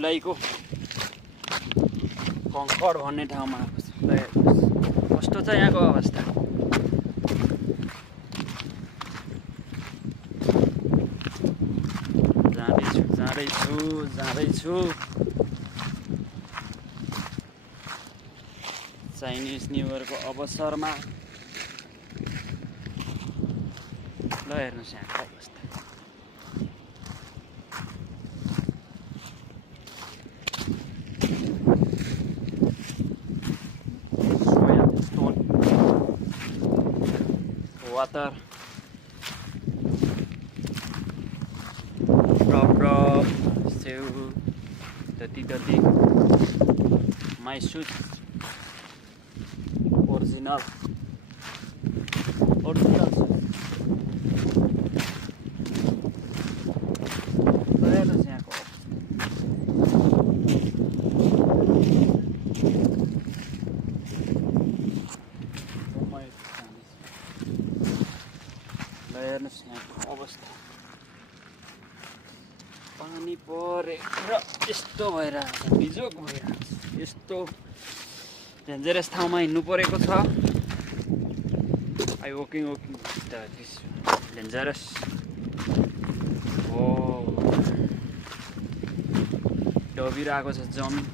फुलाइको कङ्कड भन्ने ठाउँमा आएको छु। ल हेर्नुहोस् कस्तो छ यहाँको अवस्था। जाँदैछु चाइनिज न्यु इयरको अवसरमा। ल हेर्नुहोस् यहाँको अवस्था। स्टोन वाटर ड्रप सेउ जति माई सुज ओरिजिनल हेर्नुहोस् यहाँको हेर्नुहोस् यहाँको अवस्था। पानी परेर यस्तो भइरहेछ, बिजोग भइरहेछ। यस्तो डेन्जरस ठाउँमा हिँड्नु परेको छ। आई वकिङ दिस डेन्जरस हो। डबिरहेको छ जमिन।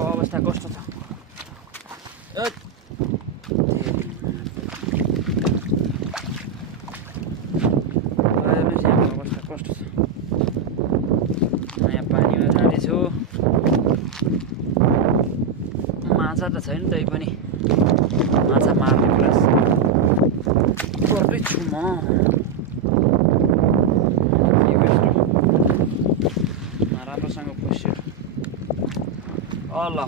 अवस्था कस्तो छ? अवस्था कस्तो छ? नयाँ पानीमा जाँदैछु। माछा त छैन तै पनि माछा मार्ने प्रयास गर्दैछु म। राम्रोसँग पुस्यो। हलो